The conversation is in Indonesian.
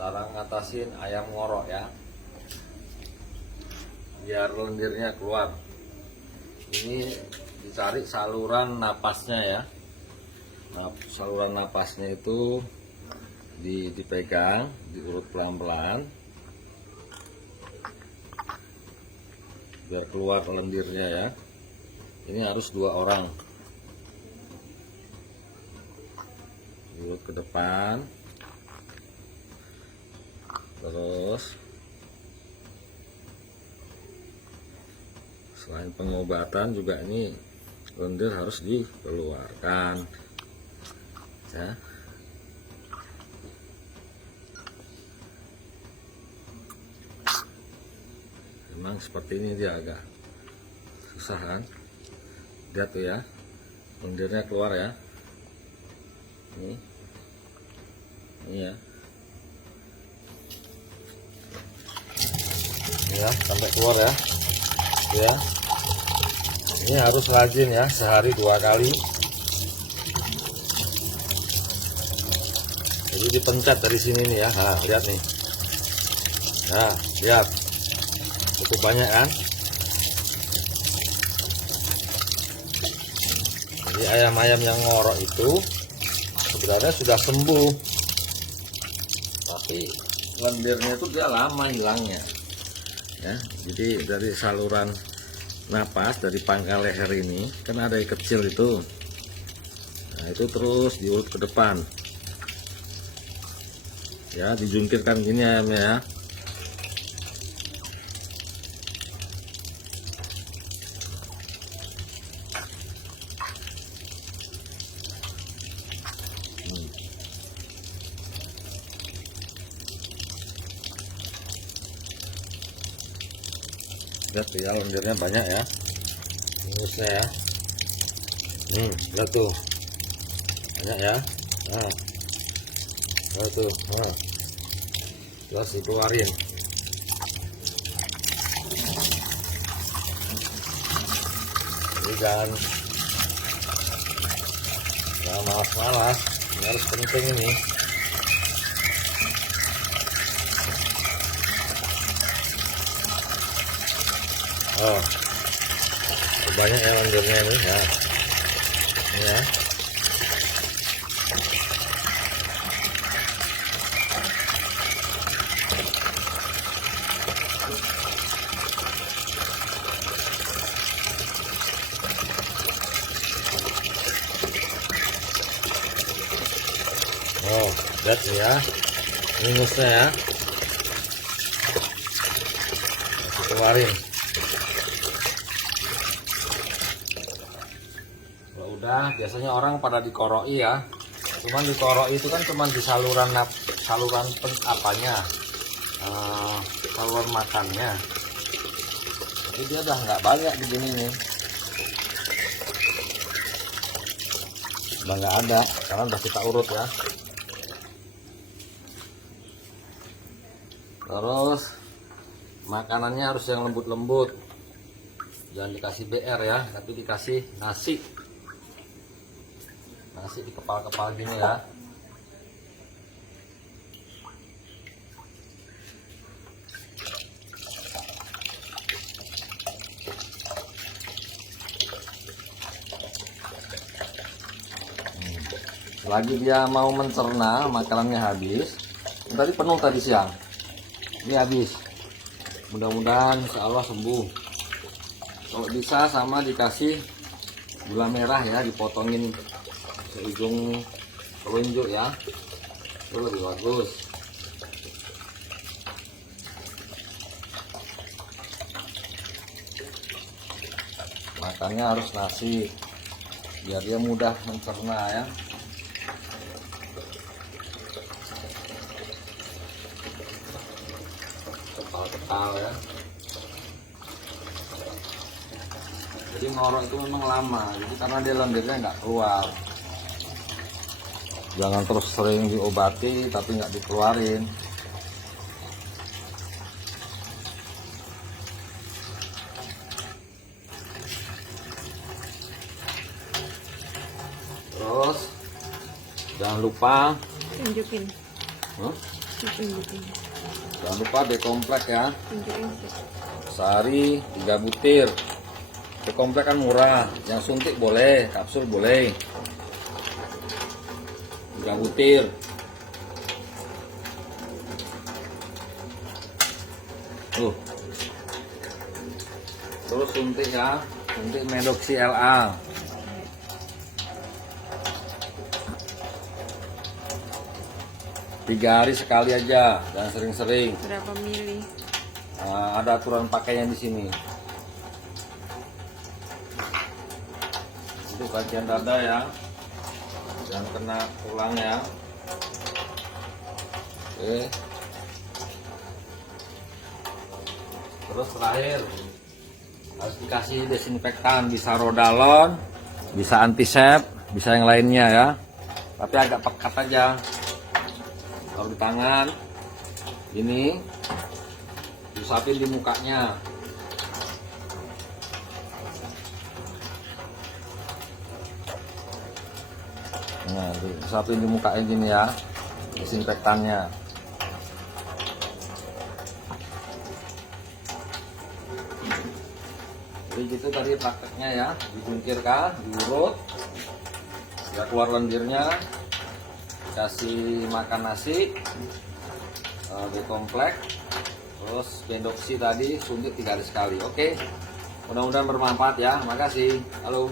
Cara ngatasin ayam ngorok ya, biar lendirnya keluar. Ini dicari saluran napasnya ya. Nah, saluran napasnya itu dipegang, diurut pelan-pelan biar keluar lendirnya ya. Ini harus 2 orang. Diurut ke depan. Terus selain pengobatan juga ini lendir harus dikeluarkan ya. Memang seperti ini dia agak susah kan, lihat tuh ya, lendirnya keluar ya, ini ya. Ya, sampai keluar ya. Ya. Ini harus rajin ya, sehari 2 kali. Jadi dipencet dari sini nih ya. Nah, lihat nih. Nah, lihat. Cukup banyak kan? Jadi ayam-ayam yang ngorok itu sebenarnya sudah sembuh. Tapi lendirnya itu dia lama hilangnya. Ya, jadi dari saluran napas dari pangkal leher ini kan ada yang kecil itu, nah itu terus diurut ke depan ya, dijungkirkan gini ayamnya ya. Lihat tuh ya, lendirnya banyak ya, minusnya ya. Lihat tuh, banyak ya. Nah, lihat tuh, nah, terus dikeluarin. Jadi jangan malas-malas, ini harus penting ini. Oh, banyak ya lendirnya ini ya. Ini ya. Oh, lihat ya, minusnya ya. Masih keluarin. Udah, biasanya orang pada dikoroi ya, cuman dikoroi itu kan cuman di saluran saluran makannya. Jadi dia udah nggak banyak begini nih, udah nggak ada karena udah kita urut ya. Terus makanannya harus yang lembut-lembut, jangan dikasih BR ya, tapi dikasih nasi di kepal-kepal gini ya. Lagi dia mau mencerna, makanannya habis. Tadi penuh tadi siang, ini habis. Mudah-mudahan insya Allah sembuh. Kalau bisa sama dikasih gula merah ya, dipotongin seujung telunjuk ya, itu lebih bagus. Makannya harus nasi biar dia mudah mencerna ya. Kepal-kepal ya. Jadi ngorok itu memang lama, jadi karena dia lendirnya nggak keluar. Jangan terus sering diobati tapi nggak dikeluarin. Terus jangan lupa tunjukin. Jangan lupa dekomplek ya. Sehari 3 butir. Dekomplek kan murah, yang suntik boleh, kapsul boleh. 3 butir. Terus suntik ya, suntik Medoxy LA. Tiga hari sekali aja, jangan sering-sering. Berapa mili? Nah, ada aturan pakainya di sini. Untuk bagian dada ya, jangan kena tulang ya. Oke. Terus terakhir harus dikasih desinfektan, bisa Rodalon, bisa antisep, bisa yang lainnya ya. Tapi agak pekat aja. Kalau di tangan ini diusapin di mukanya. Nah, diusapin di mukanya gini ya, desinfektannya. Jadi gitu tadi prakteknya ya, dijungkirkan, diurut, ya keluar lendirnya, kasih makan nasi, dekomplek, terus Medoxy tadi suntik 3 hari sekali. Oke, mudah-mudahan bermanfaat ya. Makasih. Halo.